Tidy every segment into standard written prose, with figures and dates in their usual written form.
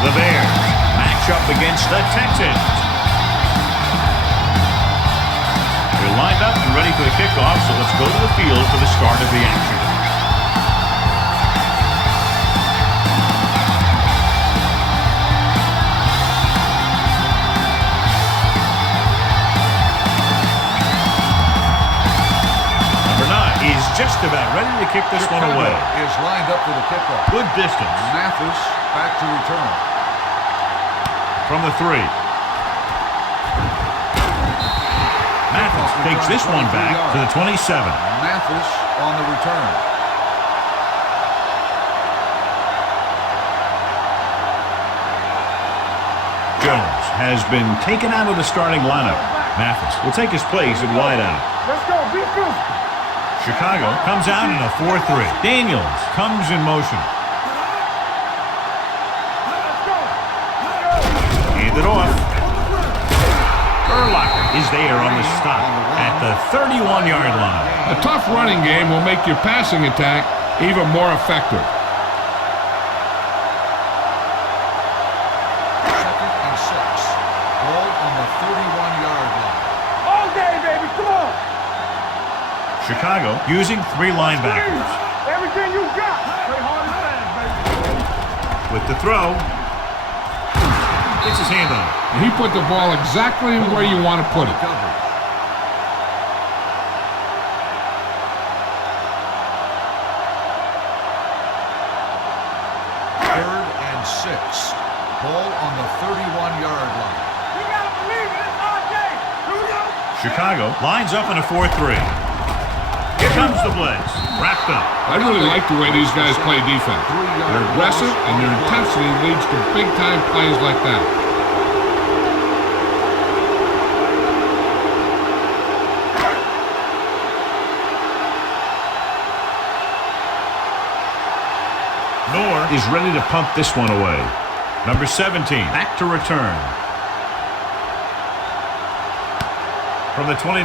The Bears match up against the Texans. They're lined up and ready for the kickoff, so let's go to the field for the start of the action. He's just about ready to kick this one away. Is lined up for the kickoff. Good distance. Mathis back to return. From the 3. Mathis takes this one back to the 27. Mathis on the return. Jones has been taken out of the starting lineup. Mathis will take his place at wideout. Let's go, be good. Chicago comes out in a 4-3. Daniels comes in motion. Handed off. Urlacher is there on the stop at the 31-yard line. A tough running game will make your passing attack even more effective. Second and 6. Ball on the 31-yard line. All day, baby, come on. Chicago using 3 linebackers. Everything you got. Play hard and fast, baby. With the throw. Gets his hand on it. And he put the ball exactly where you want to put it. Third and 6. Ball on the 31-yard line. You gotta believe it. It's our day. Here we go. Chicago lines up in a 4-3. Here comes the blitz. Wrapped up. I really like the way these guys play defense. They're aggressive, and their intensity leads to big-time plays like that. Noor is ready to pump this one away. Number 17, back to return. From the 29,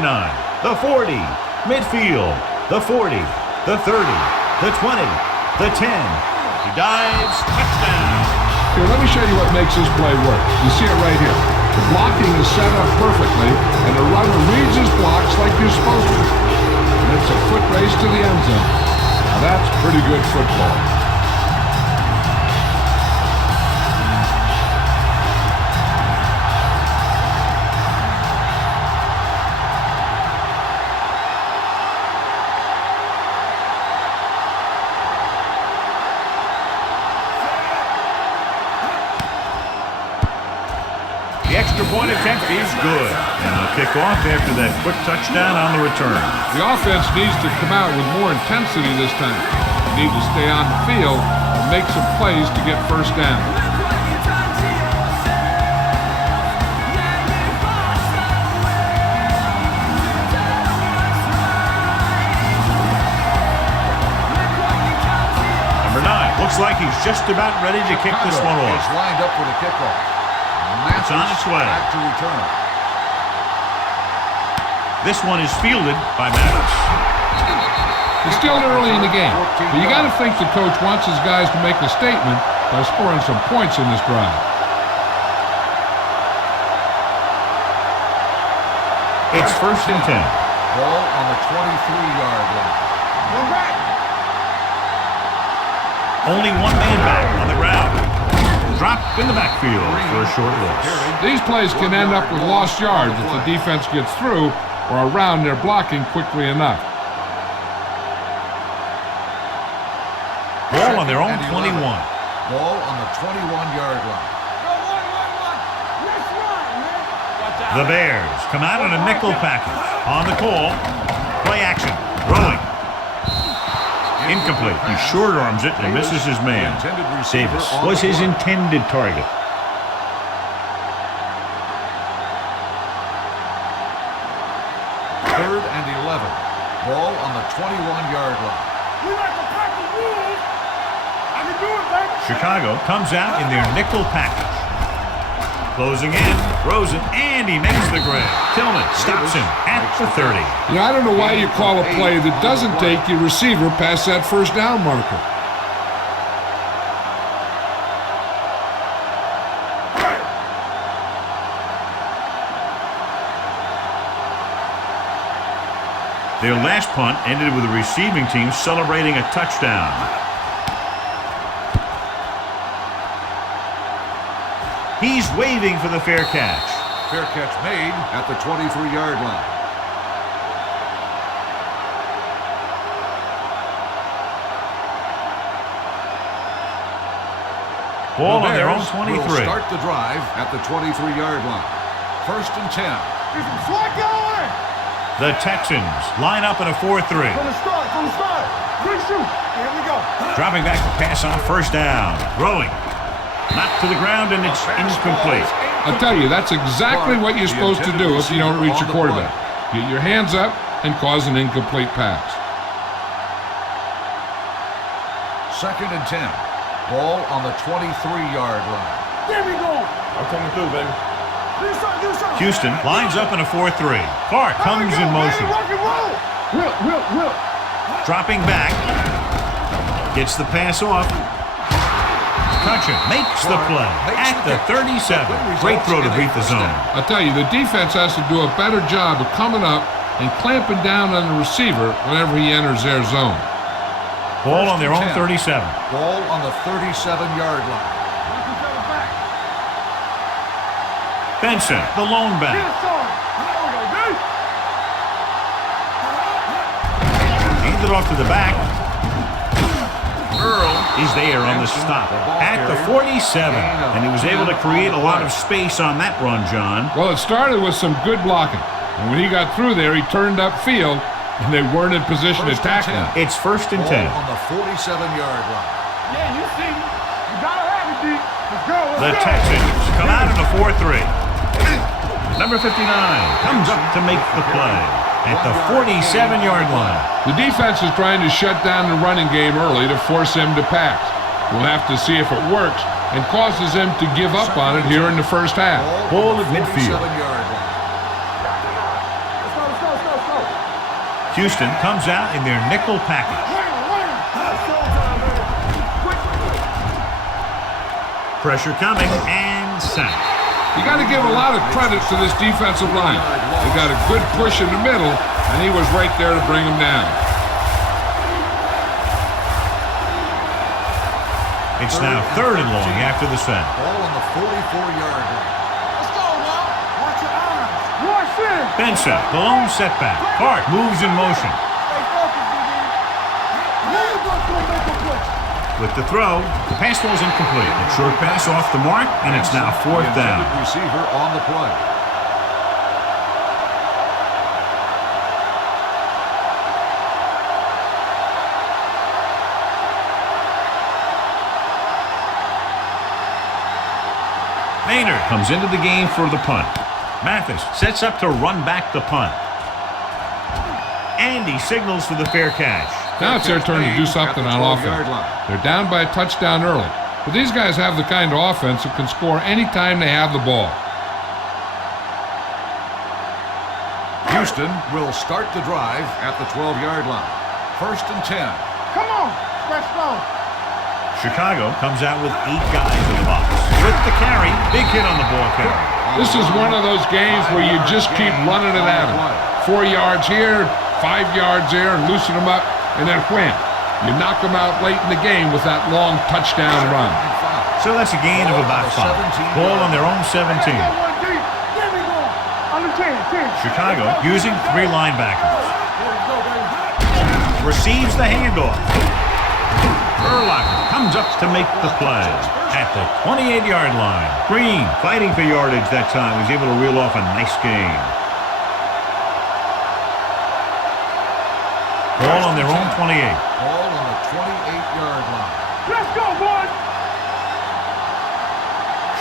the 40, midfield, the 40, the 30, the 20, the 10. He dives, touchdown. Here, let me show you what makes this play work. You see it right here. The blocking is set up perfectly, and the runner reads his blocks like you're supposed to. And it's a foot race to the end zone. Now that's pretty good football. The extra point attempt is good. And a kickoff after that quick touchdown on the return. The offense needs to come out with more intensity this time. They need to stay on the field and make some plays to get first down. Number 9 looks like he's just about ready to kick this one off. Is lined up for the kickoff. It's on its way. Back to return. This one is fielded by Madden. It's still early in the game, but you got to think the coach wants his guys to make a statement by scoring some points in this drive. It's first and 10. Ball on the 23-yard line. We're back. Only one man back on the ground. Dropped in the backfield for a short loss. These plays can end up with lost yards if the defense gets through or around their blocking quickly enough. Ball on their own 21. Ball on the 21-yard line. Let's run, man. The Bears come out in a nickel package. On the call, play action, rolling. Incomplete. He short arms it and misses his man. Davis was his intended target. Third and 11. Ball on the 21-yard line. We like to practice rules. I can do it, baby. Chicago comes out in their nickel package. Closing in, throws it, and he makes the grab. Tillman stops him at the 30. Yeah, I don't know why you call a play that doesn't take your receiver past that first down marker. Their last punt ended with the receiving team celebrating a touchdown. He's waving for the fair catch. Fair catch made at the 23-yard line. Ball on their own Bears 23. will start the drive at the 23-yard line. 1st and 10. Get some slack going. The Texans line up in a 4-3. From the start. Quick shoot. Here we go. Dropping back to pass on 1st down. Throwing. Knocked to the ground, and it's incomplete. I'll tell you, that's exactly what you're supposed to do if you don't reach your quarterback. Get your hands up and cause an incomplete pass. 2nd and 10. Ball on the 23-yard line. There we go. I'm coming through, baby. Do something. Houston lines up in a 4-3. Clark comes in motion. Rock and roll. Will. Dropping back. Gets the pass off. Touching. Makes the play at the 37. Great throw to beat the zone. I'll tell you, the defense has to do a better job of coming up and clamping down on the receiver whenever he enters their zone. Ball on their own 37. Ball on the 37-yard line. Benson, the lone back. Handed off to the back. Earl is there on the stop at the 47. And he was able to create a lot of space on that run, John. Well, it started with some good blocking. And when he got through there, he turned upfield, and they weren't in position to tackle him. It's 1st and 10. Ball on the 47-yard line. Yeah, you see. You gotta have it, D. Let's go. The Texans come out in a 4-3. Number 59 comes up to make the play at the 47-yard line. The defense is trying to shut down the running game early to force him to pass. We'll have to see if it works and causes him to give up on it here in the first half. Ball at midfield. 47-yard line. Houston comes out in their nickel package. Pressure coming and sack. You got to give a lot of credit to this defensive line. They got a good push in the middle, and he was right there to bring him down. It's now 3rd and long after the sack. Ball on the 44-yard line. Let's go now. Watch your eyes. Watch it. Benson, the lone setback. Clark moves in motion. Stay focused, D. Move up to make a play. With the throw, the pass ball is incomplete. A short pass off the mark, and it's now 4th down. Receiver on the play. Maynard comes into the game for the punt. Mathis sets up to run back the punt. And he signals for the fair catch. Now it's their turn to do something on offense. They're down by a touchdown early. But these guys have the kind of offense that can score anytime they have the ball. Houston will start the drive at the 12-yard line. 1st and 10. Come on. Let's go. Chicago comes out with 8 guys in the box. With the carry, big hit on the ball carry. This is one of those games where you just keep running it at them. 4 yards here, 5 yards there, and loosen them up, and then wham. You knock them out late in the game with that long touchdown run. So that's a gain of about 5. Ball on their own 17. There we go. Under 10. Chicago using 3 linebackers. Receives the handoff. Urlacher comes up to make the play at the 28-yard line. Green fighting for yardage that time. Was able to reel off a nice gain. Ball on their own 28. Ball on the 28-yard line. Let's go, boys.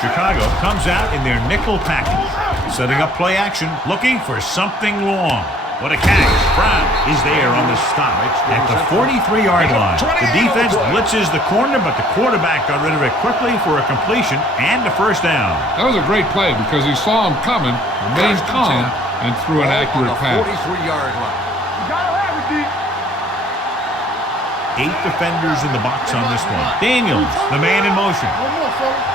Chicago comes out in their nickel package. Setting up play action, looking for something long. What a catch. Brown is there on the stop at the 43-yard line. The defense blitzes the corner, but the quarterback got rid of it quickly for a completion and a 1st down. That was a great play because he saw him coming, remained calm, and threw an accurate pass. 43-yard line. You gotta have it, D. 8 defenders in the box on this one. Daniels, the man in motion. One more, fella.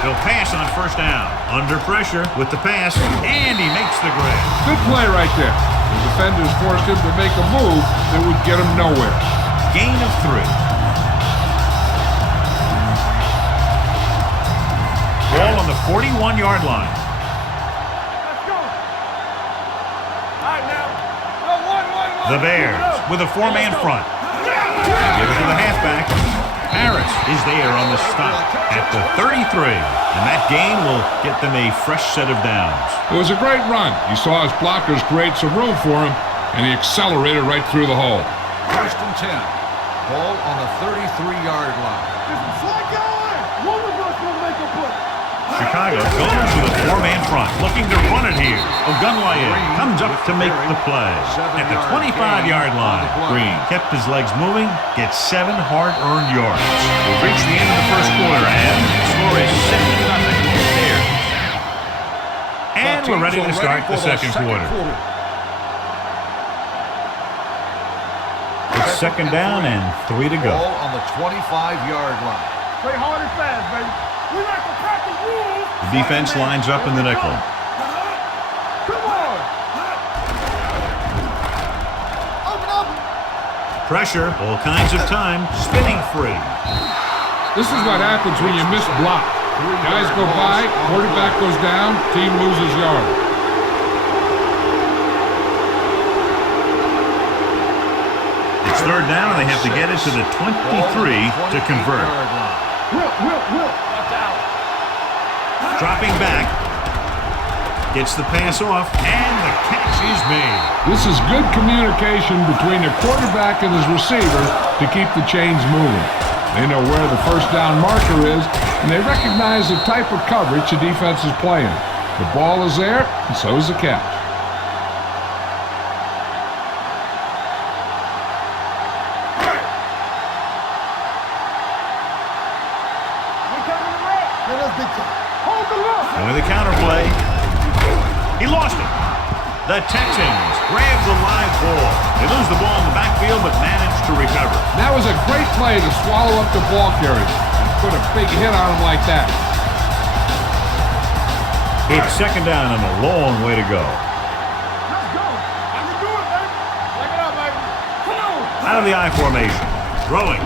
He'll pass on 1st down. Under pressure with the pass, and he makes the grab. Good play right there. The defenders forced him to make a move that would get him nowhere. Gain of 3. Ball on the 41-yard line. Let's go. All right, now. Go, one. The Bears with a 4-man front. Give it to the halfback. Harris is there on the stop at the 33. And that gain will get them a fresh set of downs. It was a great run. He saw his blockers create some room for him, and he accelerated right through the hole. 1st and 10. Ball on the 33-yard line. Slide going. One of us will make a play. Chicago goes with a 4-man front, looking to run it here. Ogunwaye comes up to make the play. At the 25-yard line, Green kept his legs moving, gets 7 hard-earned yards. We've reached the end of the first quarter, and the score is 7-0 Bears. And we're ready to start the second quarter. It's 2nd down and 3 to go. Ball on the 25-yard line. Play hard and fast, baby. We like to practice rules. The defense lines up in the nickel. Come on. Open up. Pressure, all kinds of time, spinning free. This is what happens when you miss block. Guys go by, quarterback goes down, team loses yard. It's 3rd down, and they have to get it to the 23 to convert. Will. Dropping back, gets the pass off, and the catch is made. This is good communication between the quarterback and his receiver to keep the chains moving. They know where the 1st down marker is, and they recognize the type of coverage the defense is playing. The ball is there, and so is the catch. And with the counter play, he lost it. The Texans grab the live ball. They lose the ball in the backfield, but manage to recover. That was a great play to swallow up the ball carrier and put a big hit on him like that. It's 2nd down and a long way to go. Let's go. I can do it, baby. Check it out, baby. Come on. Out of the I formation, throwing.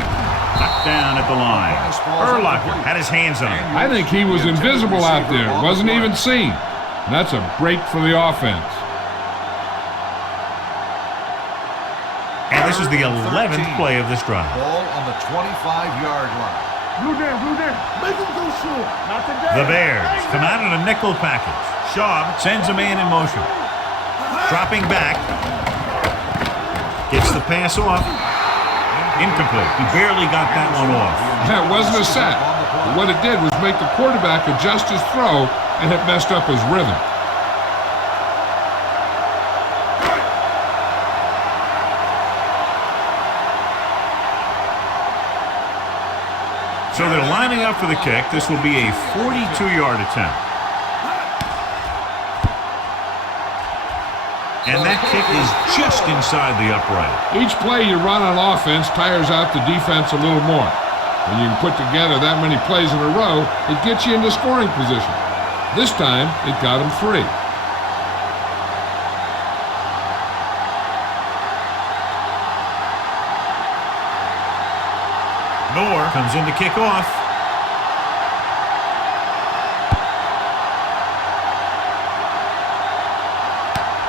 Knocked down at the line. Urlacher had his hands on it. I think he was invisible out there. Wasn't even seen. And that's a break for the offense. And this is the 11th play of this drive. Ball on the 25-yard line. Blue down. Make him go short. Not today. The Bears come out in a nickel package. Shaw sends a man in motion. Dropping back. Gets the pass off. Incomplete. He barely got that one off. That wasn't a sack. But what it did was make the quarterback adjust his throw, and it messed up his rhythm. So they're lining up for the kick. This will be a 42-yard attempt. And that kick is just inside the upright. Each play you run on offense tires out the defense a little more. When you can put together that many plays in a row, it gets you into scoring position. This time, it got him 3. Moore comes in to kick off.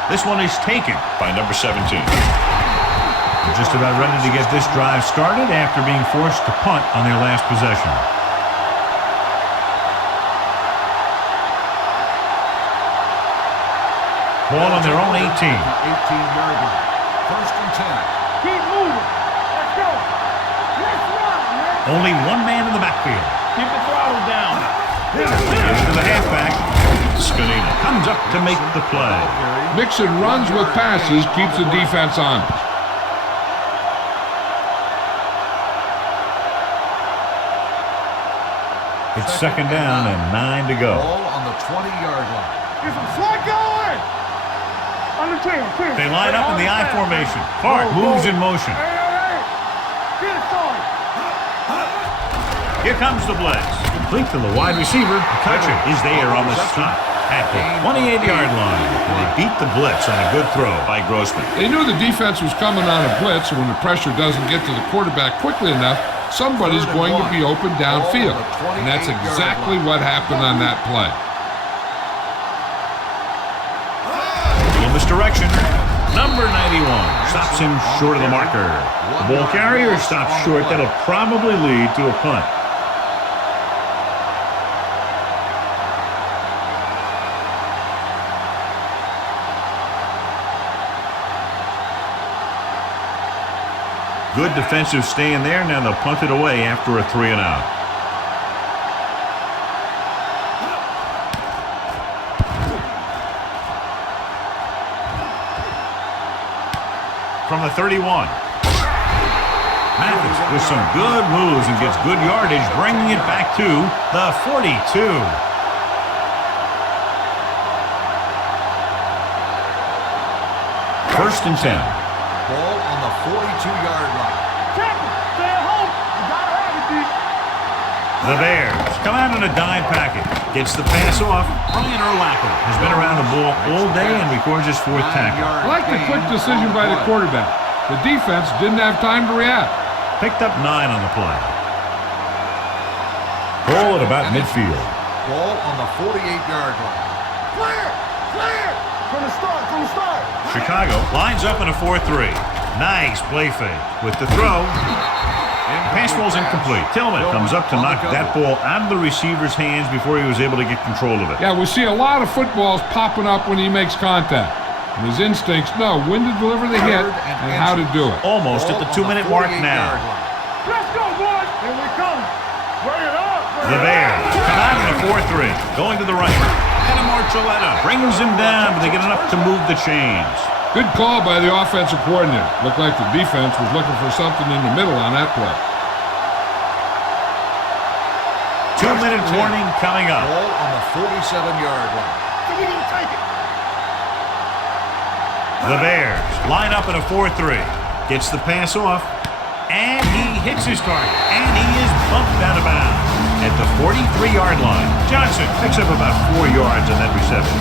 This one is taken by number 17. They're just about ready to get this drive started after being forced to punt on their last possession. Ball on their own 18. 18-yard line. 1st and 10. Keep moving. Let's go. Let's run, man. Only one man in the backfield. Keep the throttle down. Give it to the halfback. Scanina comes up to make the play. Mixing runs with passes keeps the defense on. It's 2nd down and 9 to go. Ball on the 20-yard line. Get some slide going. On the 10. They line up in the I formation. Clark moves in motion. Hey. Get it started. Here comes the blitz. Complete to the wide receiver. Kutcher is there on the stop. at the 28-yard line. And they beat the blitz on a good throw by Grossman. They knew the defense was coming on a blitz, and when the pressure doesn't get to the quarterback quickly enough, somebody's going to be open downfield. And that's exactly what happened on that play. Little misdirection. Number 91 stops him short of the marker. The ball carrier stops short. That'll probably lead to a punt. Good defensive stand there. Now they'll punt it away after a 3-and-out. From the 31. Mathis with some good moves and gets good yardage, bringing it back to the 42. First and 10. Ball on the 42-yard line. Stay at home. You gotta have it, D. The Bears come out in a dime package. Gets the pass off. Brian Urlacher has been around the ball all day and records his fourth tackle. I like the quick decision by the quarterback. The defense didn't have time to react. Picked up 9 on the play. Ball at about midfield. Ball on the 48-yard line. Clear. Clear. From the start. Chicago lines up in a 4-3. Nice play fake with the throw. Pass ball's incomplete. Tillman comes up to knock that ball out of the receiver's hands before he was able to get control of it. Yeah, we see a lot of footballs popping up when he makes contact. And his instincts know when to deliver the hit and how to do it. Almost at the 2-minute mark now. Let's go, boys. Here we come. Bring it up. The Bears come out in a 4-3. Going to the right. Adam Archuleta brings him down, but they get enough to move the chains. Good call by the offensive coordinator. Looked like the defense was looking for something in the middle on that play. 2-minute warning coming up. Ball on the 47-yard line. We gonna take it. The Bears line up in a 4-3. Gets the pass off, and he hits his target, and he is bumped out of bounds at the 43-yard line. Johnson picks up about 4 yards on that reception.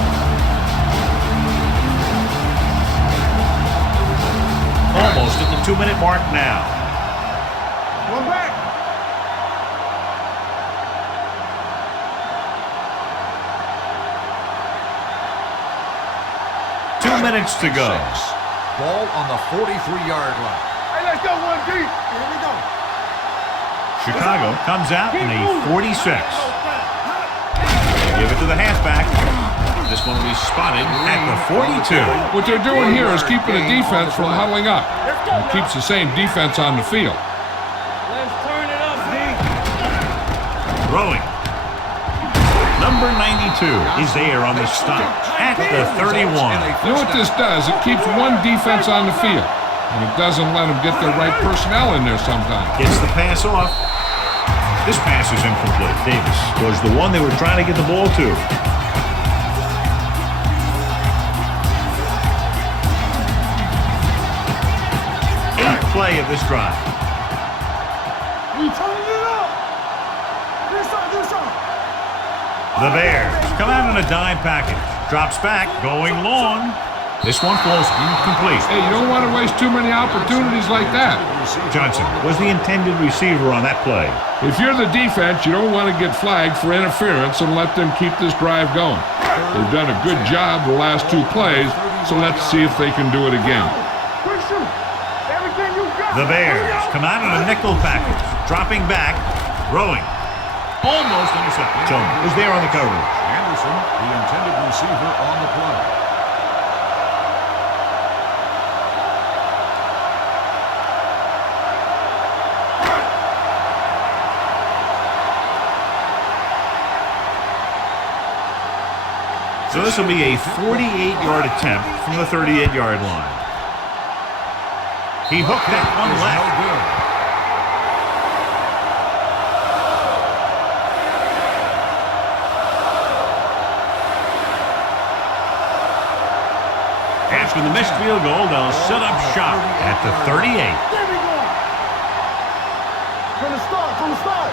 Almost at the 2-minute mark now. One back. Minutes to go. Ball on the 43-yard line. Hey, let's go, 1D. Here we go. Chicago comes out in a 46. Give it to the halfback. This one will be spotted at the 42. What they're doing here is keeping the defense from huddling up. And it keeps the same defense on the field. Let's turn it up, D. Throwing. Number 92 is there on the stop at the 31. You know what this does? It keeps one defense on the field, and it doesn't let them get the right personnel in there sometimes. Gets the pass off. This pass is incomplete. Davis was the one they were trying to get the ball to. 8th play of this drive. We turning it up. Do something. The Bears come out in a dime package. Drops back, going long. This one falls incomplete. Hey, you don't want to waste too many opportunities like that. Johnson was the intended receiver on that play. If you're the defense, you don't want to get flagged for interference and let them keep this drive going. They've done a good job the last 2 plays, so let's see if they can do it again. Quick shoot. Everything you got. The Bears come out in a nickel package. Dropping back, throwing. Almost intercepted. Tillman was there on the coverage. Anderson, the intended receiver on the play. So this will be a 48-yard attempt from the 38-yard line. He hooked that one left. No good. After the missed field goal, they'll set up shop at the 38. There we go. From the start.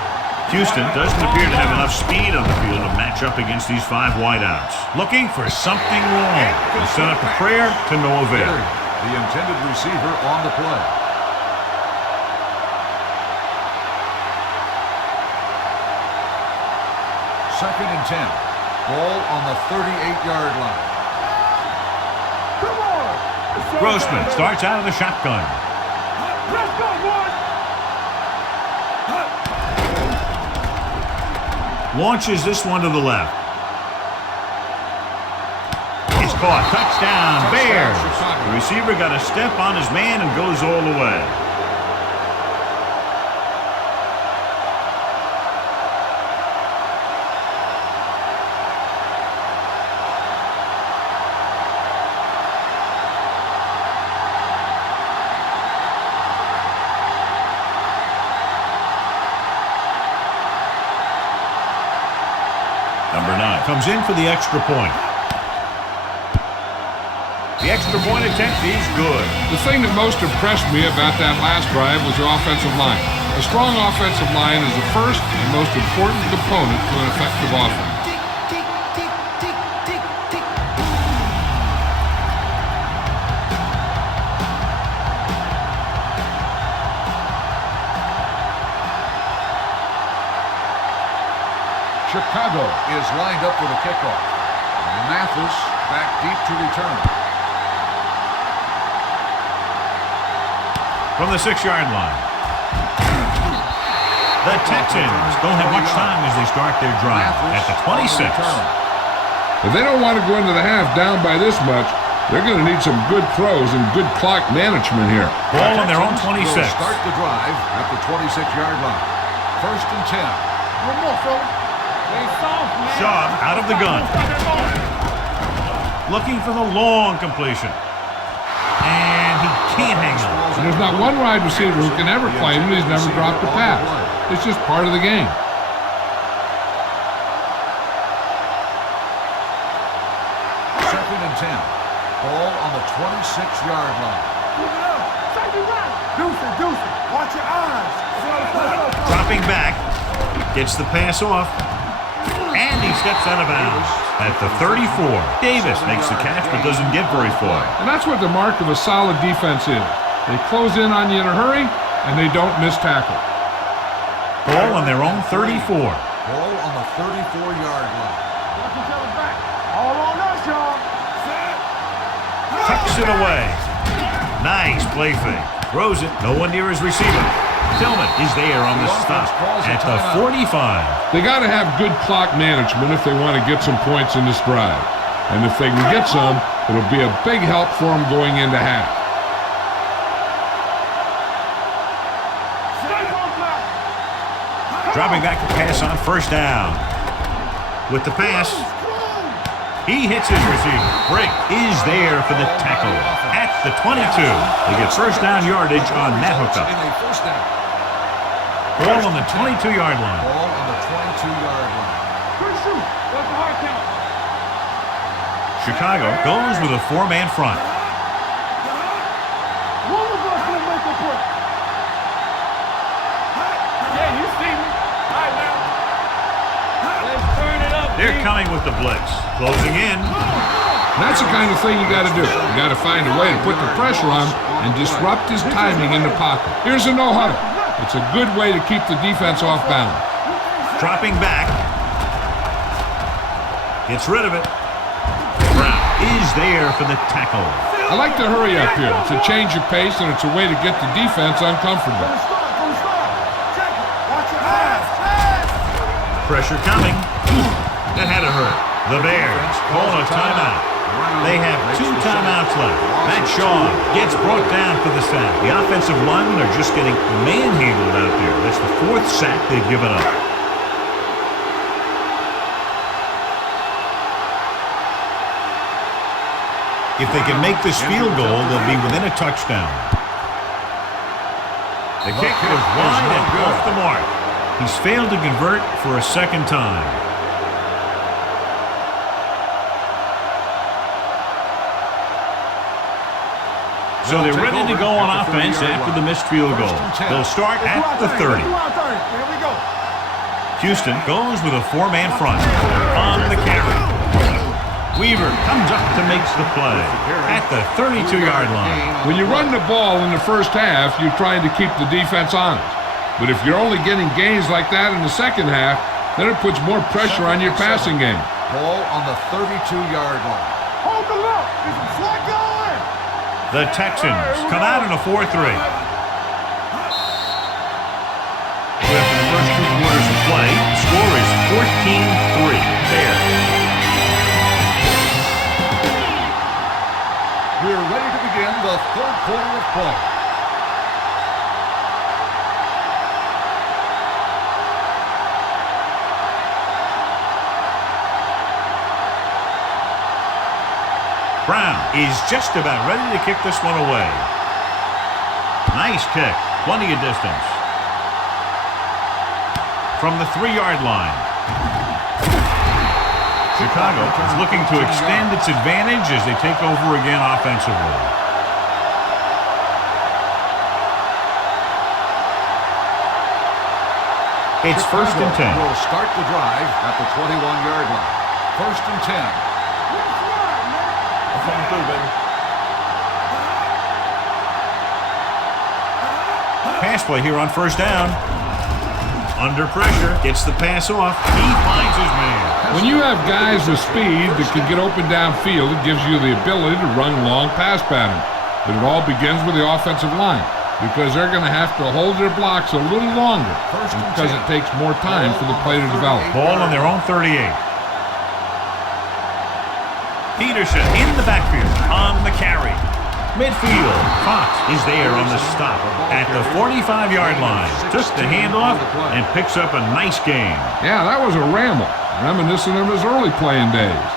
Houston doesn't appear to have enough speed on the field to match up against these 5 wideouts. Looking for something wrong. He set up a prayer to no avail. The intended receiver on the play. Second and 10. Ball on the 38-yard line. Come on. Grossman starts out of the shotgun. Let's go, boys. Launches this one to the left. It's caught. Touchdown, Bears. The receiver got a step on his man and goes all the way. Number 9 comes in for the extra point. The extra point attempt is good. The thing that most impressed me about that last drive was the offensive line. A strong offensive line is the first and most important component to an effective offense. Chicago is lined up for the kickoff. Mathis back deep to return. From the 6-yard line. The Texans don't have much time as they start their drive at the 26. If they don't want to go into the half down by this much, they're going to need some good throws and good clock management here. Ball on their own 26. Start the drive at the 26-yard line. First and 10. One more, fella. Shaw out of the gun. Looking for the long completion. And he can't hang on. There's not one wide receiver who can ever claim that he's never dropped a pass. It's just part of the game. Second and 10. Ball on the 26-yard line. Deuce it. Watch your eyes. Dropping back. Gets the pass off. And he steps out of bounds at the 34. Davis makes the catch but doesn't get very far. And that's what the mark of a solid defense is. They close in on you in a hurry, and they don't miss tackle. Ball on their own 34. Ball on the 34-yard line. Watch each other back. All on us, y'all. Tucks it away. Nice play fake. Throws it. No one near his receiver. Tillman is there on the stop at the 45. They got to have good clock management if they want to get some points in this drive. And if they can get some, it'll be a big help for them going into half. Dropping back to pass on first down. With the pass, he hits his receiver. Break is there for the tackle at the 22. They get first down yardage on that hookup. Ball on the 22-yard line. Ball on the 22-yard line. Good shoot. That's the hard count. Chicago goes with a 4-man front. One of us will make a play. Yeah, you see me. All right, now. Let's turn it up. They're coming with the blitz. Closing in. That's the kind of thing you got to do. You got to find a way to put the pressure on and disrupt his timing in the pocket. Here's a no-huddle. It's a good way to keep the defense off balance. Dropping back. Gets rid of it. Brown is there for the tackle. I like to hurry up here. It's a change of pace, and it's a way to get the defense uncomfortable. Check it. Watch your eyes. Pressure coming. That had to hurt. The Bears call a timeout. They have 2 timeouts left. Matt Shaw gets brought down for the sack. The offensive linemen are just getting manhandled out there. That's the 4th sack they've given up. If they can make this field goal, they'll be within a touchdown. The kick is wide and off the mark. He's failed to convert for a second time. So they're ready to go on offense after the missed field goal. They'll start at the 30. Here we go. Houston goes with a four-man front. On the carry. Weaver comes up to make the play at the 32-yard line. When you run the ball in the first half, you're trying to keep the defense honest. But if you're only getting gains like that in the second half, then it puts more pressure on your passing game. Ball on the 32-yard line. Hold the look. There's some slack going. The Texans come out in a 4-3. After the first 2 quarters of play, the score is 14-3. There. We're ready to begin the third quarter of play. Brown is just about ready to kick this one away. Nice kick. Plenty of distance. From the 3-yard line. Chicago is looking to extend its advantage as they take over again offensively. It's first and 10. Will start the drive at the 21-yard line. First and 10. Coming through, baby. Pass play here on first down. Under pressure, gets the pass off. He finds his man. When you have guys with speed that can get open downfield, it gives you the ability to run long pass patterns. But it all begins with the offensive line, because they're going to have to hold their blocks a little longer because it takes more time for the play to develop. Ball on their own 38. Peterson in the backfield on the carry. Midfield, Fox is there on the stop at the 45-yard line. Took the handoff and picks up a nice gain. Yeah, that was a ramble, reminiscent of his early playing days.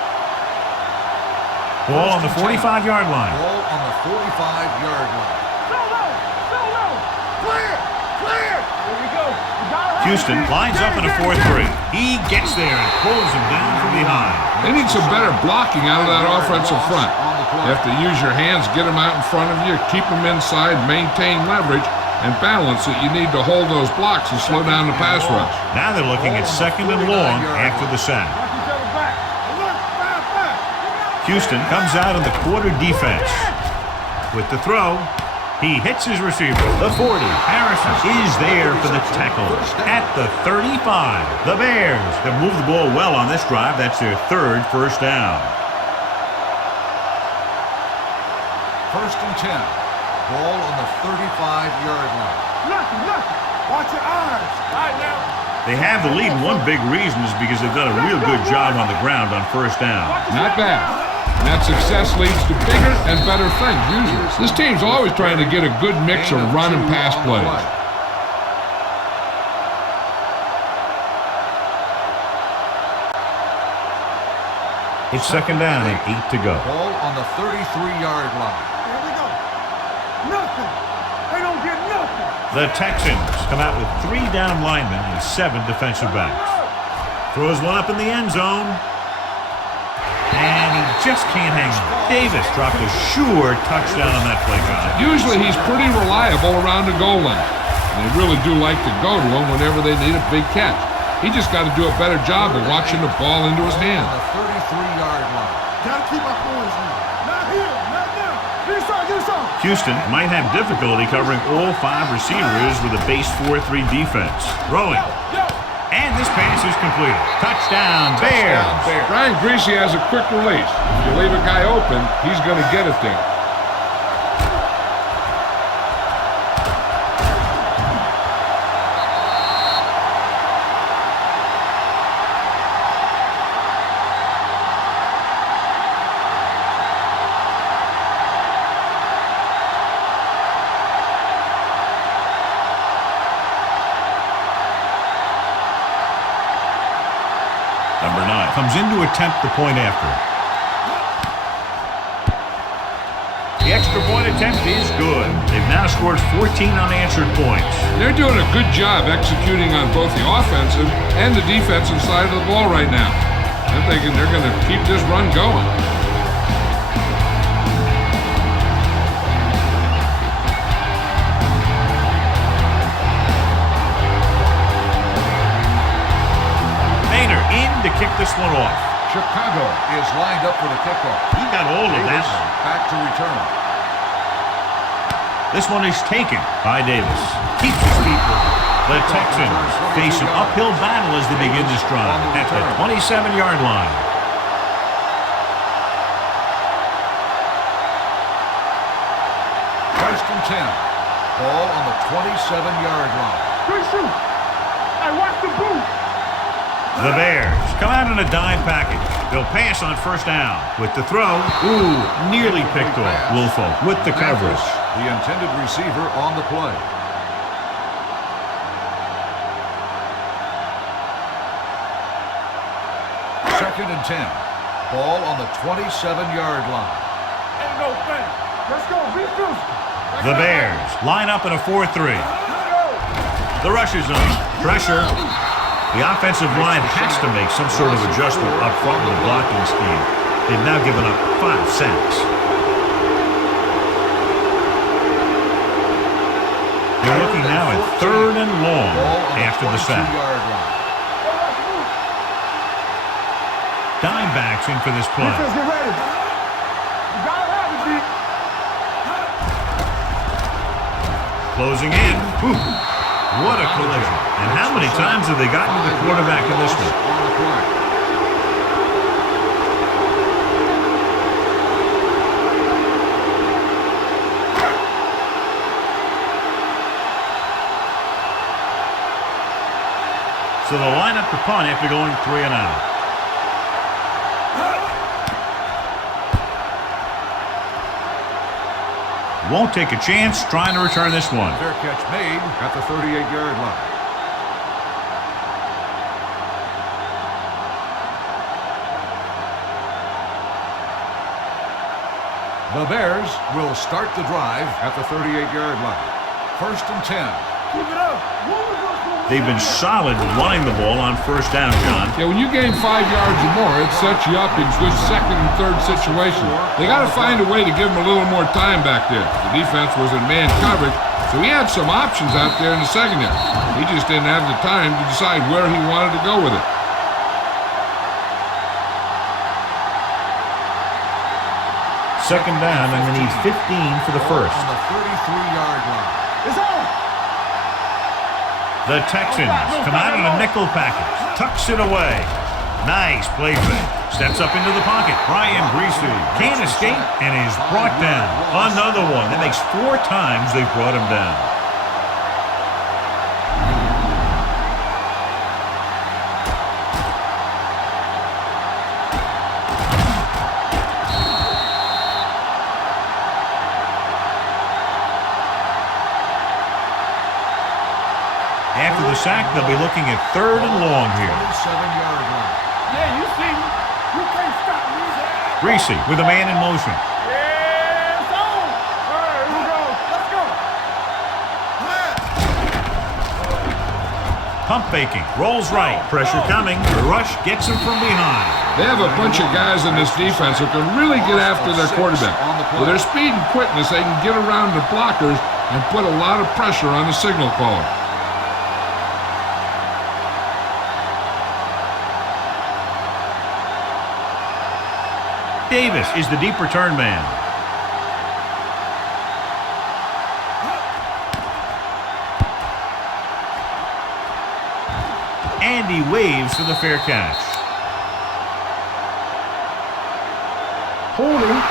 Ball on the 45-yard line. Ball on the 45-yard line. Clear! Clear! There you go. You got it. Houston lines up in a 4-3. He gets there and pulls him down from behind. They need some better blocking out of that offensive front. You have to use your hands, get them out in front of you, keep them inside, maintain leverage, and balance that you need to hold those blocks and slow down the pass rush. Now they're looking at second and long after the sack. Watch each other back. Look, back. Houston comes out in the quarter defense. With the throw, he hits his receiver. The 40, Harrison, is there for the tackle at the 35. The Bears have moved the ball well on this drive. That's their third first down. First and 10. Ball on the 35-yard line. Nothing. Watch your eyes. All right, now. They have the lead, and one big reason is because they've done a real good job on the ground on first down. Not bad. And that success leads to bigger and better things, usually. This team's always trying to get a good mix of run and pass plays. It's second down and 8 to go. Ball on the 33-yard line. Here we go. Nothing. They don't get nothing. The Texans come out with 3 down linemen and 7 defensive backs. Throws one up in the end zone. And he just can't hang on. Davis dropped a sure touchdown on that play, John. Usually he's pretty reliable around the goal line. And they really do like to go to him whenever they need a big catch. He just got to do a better job of watching the ball into his hand. On the 33-yard line. Gotta keep my points in. Not here. Not now. Get some. Houston might have difficulty covering all 5 receivers with a base 4-3 defense. Throwing. And this pass is completed. Touchdown, Bears. Brian Greasy has a quick release. If you leave a guy open, he's going to get it there. Number 9 comes in to attempt the point after. The extra point attempt is good. They've now scored 14 unanswered points. They're doing a good job executing on both the offensive and the defensive side of the ball right now. I'm thinking they're going to keep this run going. kick this one off. Chicago is lined up for the kickoff. He got all of that. Back to return. This one is taken by Davis. Keeps his feet moving. The Texans face an uphill battle as they begin this drive at the 27-yard line. First and 10. Ball on the 27-yard line. Good shoot. Hey, watch the boot. The Bears come out in a dime package. They'll pass on first down. With the throw, nearly picked off. Wilfo with the coverage. The intended receiver on the play. Second and 10. Ball on the 27-yard line. Ain't no thing. Let's go. Be physical. The Bears line up in a 4-3. The rush is on. Pressure. The offensive line has to make some sort of adjustment up front with the blocking scheme. They've now given up 5 sacks. They're looking now at 3rd and long after the sack. Dime backs in for this play. Defense, get ready. You gotta have it, D. Closing in. What a collision. And how many times have they gotten to the quarterback in this one? So they'll line up the punt after going 3 and out. Won't take a chance trying to return this one. Fair catch made at the 38-yard line. The Bears will start the drive at the 38-yard line. First and 10. Keep it up. They've been solid running the ball on first down, John. Yeah, when you gain 5 yards or more, it sets you up in good second and third situations. They got to find a way to give him a little more time back there. The defense was in man coverage, so he had some options out there in the secondary. He just didn't have the time to decide where he wanted to go with it. Second down, and they need 15 for the first. On the 33-yard line. It's on. The Texans come out in a nickel package. Tucks it away. Nice play fake. Steps up into the pocket. Brian Preseason can't escape and is brought down. Another one. That makes 4 times they've brought him down. After the sack, they'll be looking at 3rd and long here. 27-yard line. Yeah, you see me. You can't stop me. Reese with a man in motion. Yeah, it's on. All right, here we go. Let's go. Pump faking. Rolls right. Pressure coming. The rush gets him from behind. They have a bunch of guys in this defense who can really get after their quarterback. With their speed and quickness, they can get around the blockers and put a lot of pressure on the signal caller. Davis is the deep return man. And he waves for the fair catch. Holding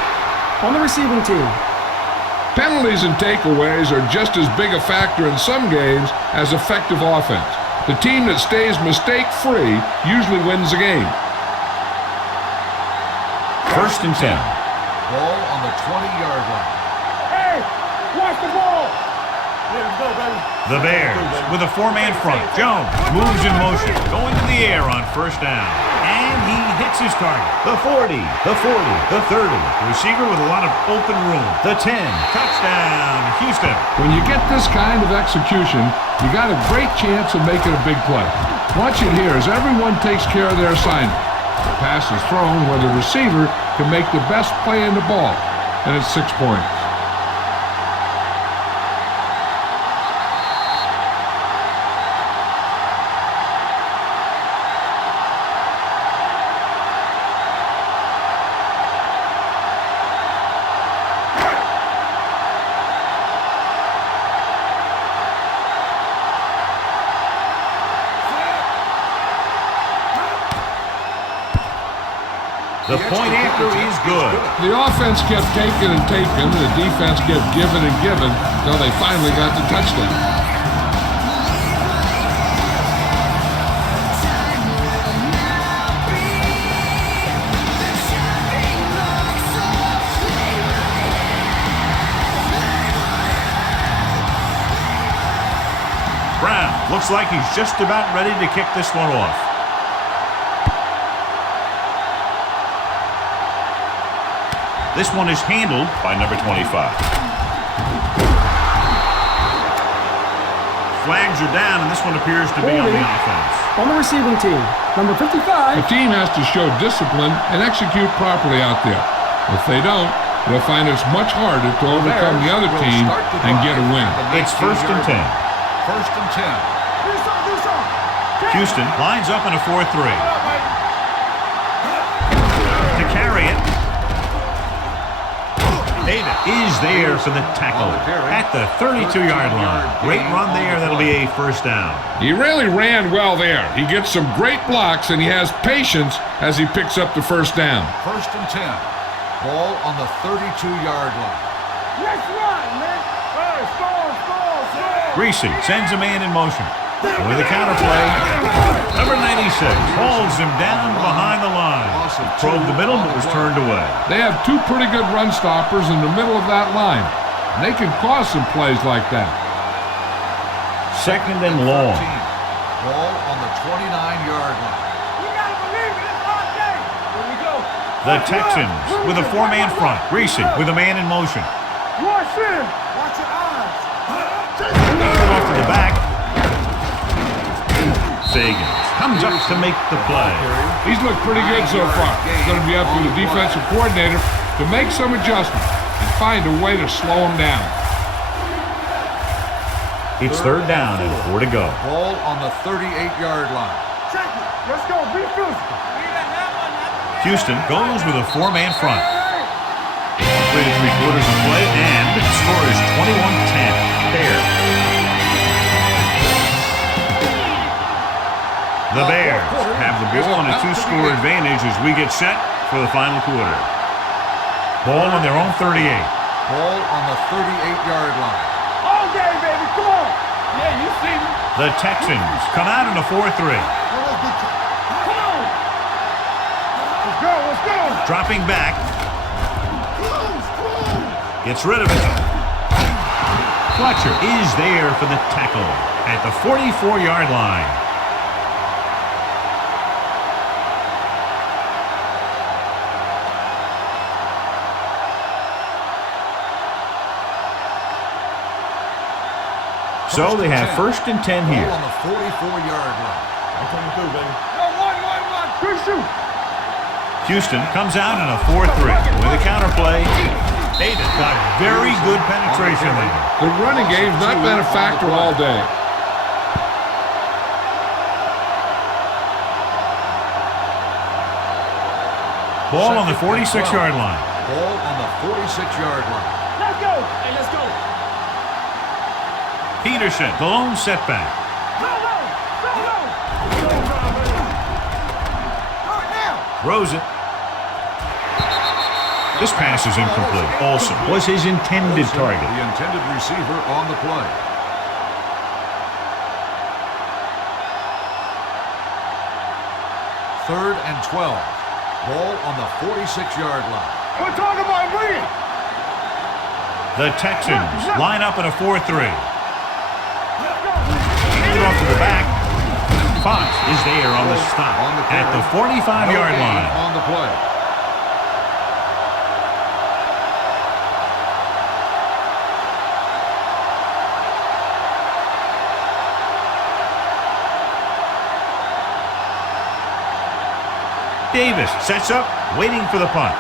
on the receiving team. Penalties and takeaways are just as big a factor in some games as effective offense. The team that stays mistake-free usually wins the game. First and 10. Ball on the 20-yard line. Hey, watch the ball. Let him go, baby. The Bears with a 4-man front. Jones moves in motion, going to the air on first down. And he hits his target. The 40, the 40, the 30. The receiver with a lot of open room. The 10. Touchdown, Houston. When you get this kind of execution, you got a great chance of making a big play. Watch it here as everyone takes care of their assignment. The pass is thrown where the receiver can make the best play in the ball, and it's 6 points. The point after is good. The offense kept taking and taking, and the defense kept giving and giving until they finally got the touchdown. Brown looks like he's just about ready to kick this one off. This one is handled by number 25. Flags are down, and this one appears to be on the offense. On the receiving team, number 55. The team has to show discipline and execute properly out there. If they don't, they'll find it's much harder to overcome the other team and get a win. It's 1st and 10. 1st and 10. Houston lines up in a 4-3. To carry it. David is there for the tackle at the 32-yard line. Great run there. That'll be a 1st down. He really ran well there. He gets some great blocks, and he has patience as he picks up the 1st down. 1st and 10. Ball on the 32-yard line. Let's run, man. Hey, score. Greasy sends a man in motion. With a counter play, number 96 holds him down behind the line. Probed the middle, but was turned away. They have 2 pretty good run stoppers in the middle of that line. And they can cause some plays like that. 2nd and long. Ball on the 29-yard line. You gotta believe it. It's our day. Here we go. The Texans with a 4-man front. Greasy with a man in motion. Watch him. Watch your eyes. Off to the back. Sagans comes up to make the play. He's looked pretty good so far. It's going to be up to the defensive coordinator to make some adjustments and find a way to slow him down. It's 3rd down and 4 to go. Ball on the 38-yard line. Check it. Let's go. Be physical. Houston goes with a 4-man front. 3 3/4 of play, and the score is 21-10. Bears. The Bears have the ball on a 2-score advantage as we get set for the final quarter. Ball on their own 38. Ball on the 38-yard line. All day, baby. Come on. Yeah, you see me. The Texans come out in a 4-3. Come on. Let's go. Dropping back. Gets rid of it. Fletcher is there for the tackle at the 44-yard line. So they have 1st and 10 here. Ball on the 44-yard line. I'm coming through, baby. Yo, one. Quick shoot. Houston comes out in a 4-3 with a counter play. David got very good penetration there. The running game's not been a factor all day. Ball on the 46-yard line. Ball on the 46-yard line. Let's go. Hey, let's go. Peterson, the lone setback. Throws it. This pass is incomplete. Olsen was his intended target. The intended receiver on the play. Third and 12. Ball on the 46-yard line. We're talking about winning. The Texans line up in a 4-3. Off to the back. Fox is there on the stop at the 45-yard line. On the play. Davis sets up, waiting for the punt.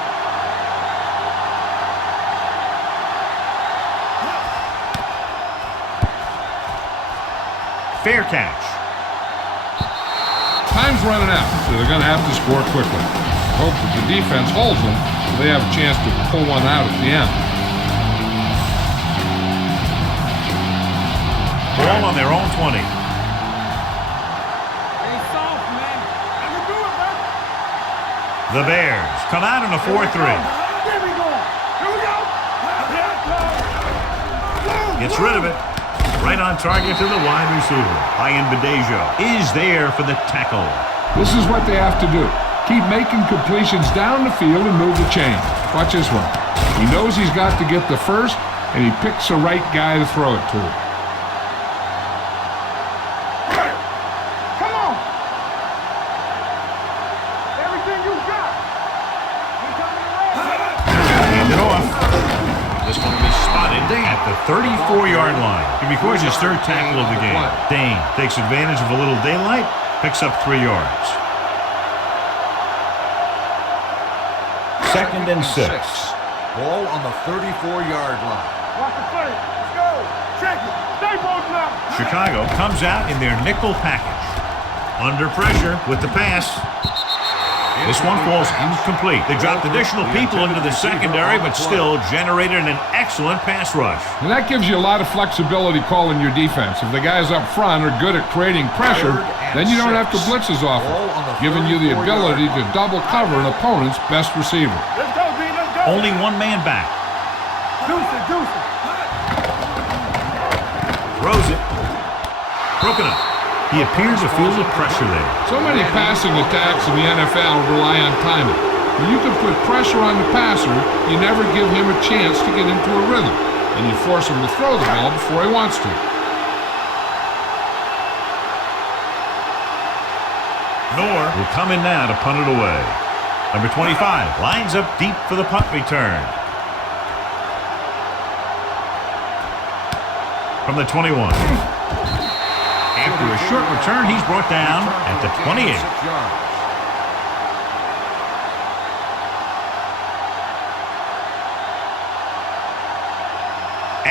Fair catch. Time's running out, so they're going to have to score quickly. Hope that the defense holds them so they have a chance to pull one out at the end. Ball on their own 20. The Bears come out in a 4-3. Here we go. Here we go. Gets rid of it. Right on target to the wide receiver. Ian Badejo is there for the tackle. This is what they have to do. Keep making completions down the field and move the chain. Watch this one. He knows he's got to get the first, and he picks the right guy to throw it to. Come on. Everything you got. Hand it off. This one will be spotted at the 34-yard line. He records his third tackle of the game. Dane takes advantage of a little daylight, picks up 3 yards. 2nd and 6. Ball on the 34-yard line. Watch the play. Let's go. Check it. Stay both now. Chicago comes out in their nickel package. Under pressure with the pass. This one falls incomplete. They dropped additional people into the secondary, but still generated an excellent pass rush. And that gives you a lot of flexibility calling your defense. If the guys up front are good at creating pressure, then you don't have to blitz as often, giving you the ability to double cover an opponent's best receiver. Let's go, B. Let's go. Only one man back. Deuce it. Throws it. Broken up. He appears to feel the pressure there. So many passing attacks in the NFL rely on timing. When you can put pressure on the passer, you never give him a chance to get into a rhythm, and you force him to throw the ball before he wants to. Nor will come in now to punt it away. Number 25 lines up deep for the punt return. From the 21. After a short return, he's brought down at the 28.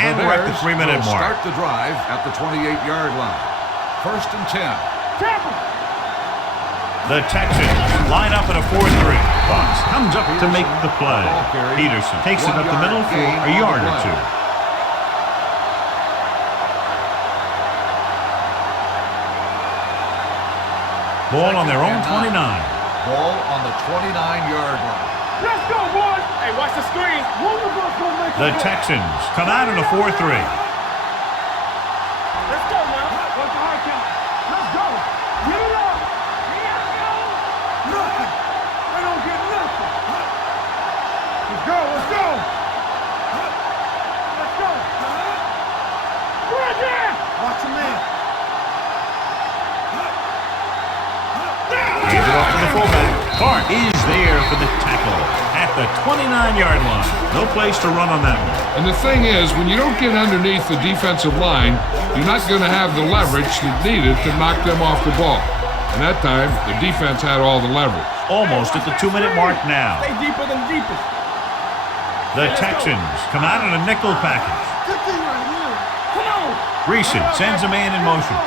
And we're at the 3-minute mark. Start the drive at the 28-yard line. 1st and 10. The Texans line up in a 4-3. Fox comes up to make the play. Peterson takes it up the middle for a yard or 2. Ball on their own 29. Ball on the 29-yard line. Let's go, boys. Hey, watch the screen. The Texans come out in a 4-3. Let's go now. What's the high count? Let's go. Get it up. Nothing. They don't get nothing. Let's go. Bring it. Watch him in. Hands it off to the fullback. Clark is there for the tackle at the 29-yard line. No place to run on that one. And the thing is, when you don't get underneath the defensive line, you're not going to have the leverage that's needed to knock them off the ball. And that time, the defense had all the leverage. Almost at the 2-minute mark now. Stay deeper than deepest. The Texans come out in a nickel package. Good thing right here. Come on. Preseason sends a man in motion.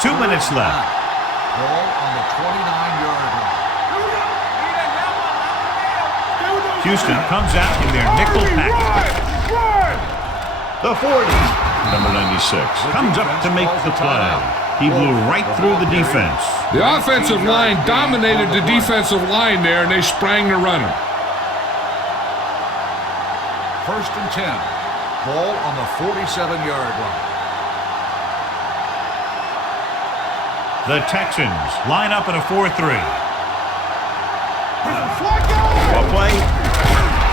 Two minutes left. Ball on the 29-yard line. Houston comes out in their nickel package. The 40. Number 96 comes up to make the play. He blew right through the defense. The offensive line dominated the defensive line there, and they sprang the runner. 1st and 10. Ball on the 47-yard line. The Texans line up in a 4-3. Well played.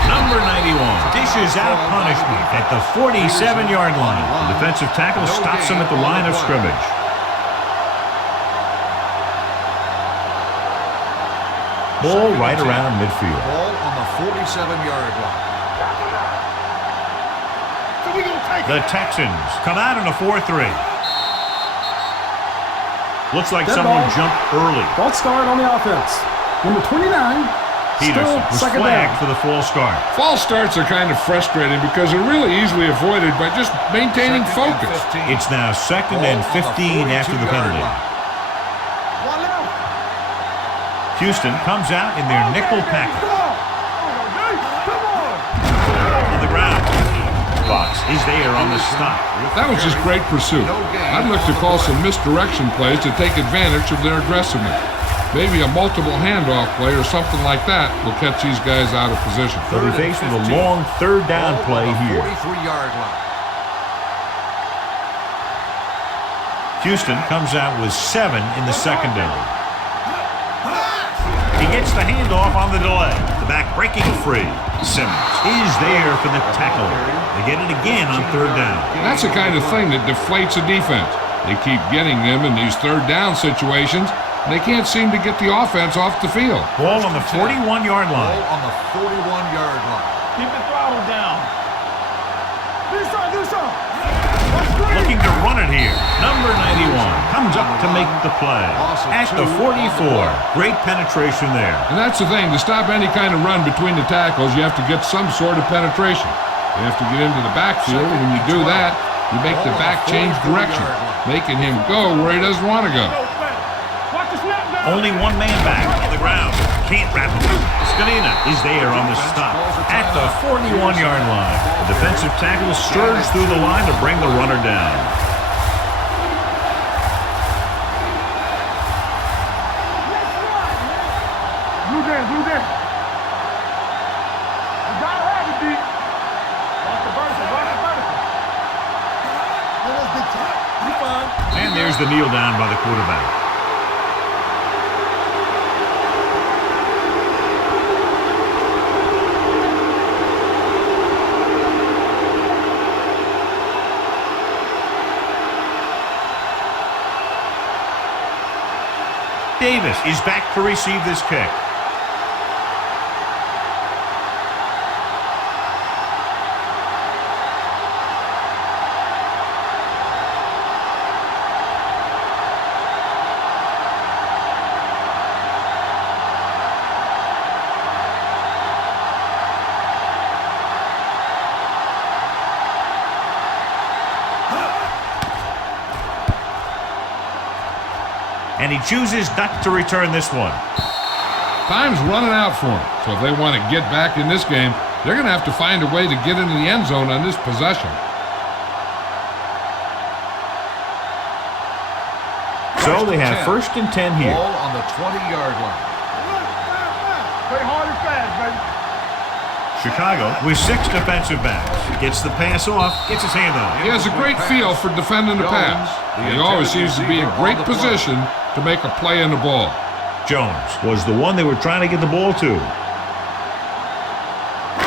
Number 91 dishes out punishment at the 47-yard line. The defensive tackle stops him at the line of scrimmage. Ball right around midfield. Ball on the 47-yard line. The Texans come out in a 4-3. Looks like someone jumped early. False start on the offense. Number 29. Peterson Still was second flagged down. for the false start. False starts are kind of frustrating because they're really easily avoided by just maintaining focus. It's now 2nd and 15 after the penalty. Houston comes out in their nickel package. box is there on the stop. That was just great pursuit. I'd look to call some misdirection plays to take advantage of their aggressiveness. Maybe a multiple handoff play or something like that will catch these guys out of position. They'll be faced with a long third down play here. 43-yard line. Houston comes out with 7 in the secondary. He gets the handoff on the delay. The back breaking free. Simmons is there for the tackle. They get it again on third down. That's the kind of thing that deflates a defense. They keep getting them in these third down situations, and they can't seem to get the offense off the field. Ball on the 41-yard line. Ball on the 41-yard line. Keep the throttle down. Do something. Looking to run it here. Number 91 comes up to make the play. At the 44. Great penetration there. And that's the thing. To stop any kind of run between the tackles, you have to get some sort of penetration. You have to get into the backfield, and when you do that, you make the back change direction, making him go where he doesn't want to go. Watch the snap down. Only one man back on the ground. Can't wrap him up. Scanina is there on the stop. At the 41-yard line. The defensive tackle surged through the line to bring the runner down. Blue there. You gotta have it, D. Watch the vertical. You fine. And there's the kneel down by the quarterback. Davis is back to receive this kick. And he chooses not to return this one. Time's running out for them. So if they want to get back in this game, they're going to have to find a way to get into the end zone on this possession. So they have 1st and 10 here. Ball on the 20-yard line. Play hard and fast, baby. Chicago with 6 defensive backs. Gets the pass off, gets his hand on it. He has a great feel for defending the pass. He always seems to be in great position to make a play on the ball. Jones was the one they were trying to get the ball to.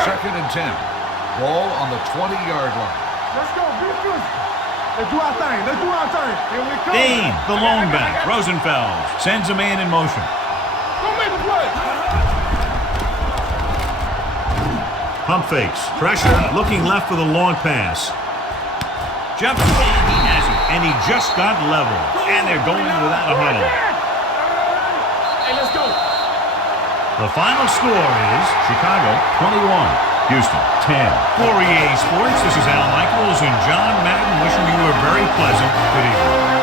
2nd and 10. Ball on the 20-yard line. Let's go. Be physical. Let's do our thing. Here we come. Dane, the lone back. Rosenfeld sends a man in motion. Don't make a play. Pump fakes. Pressure. Looking left for the long pass. Jumps, and he has it. And he just got level. And they're going without a huddle. Hey, let's go. The final score is Chicago 21, Houston 10. For EA Sports, this is Al Michaels and John Madden wishing you a very pleasant good evening.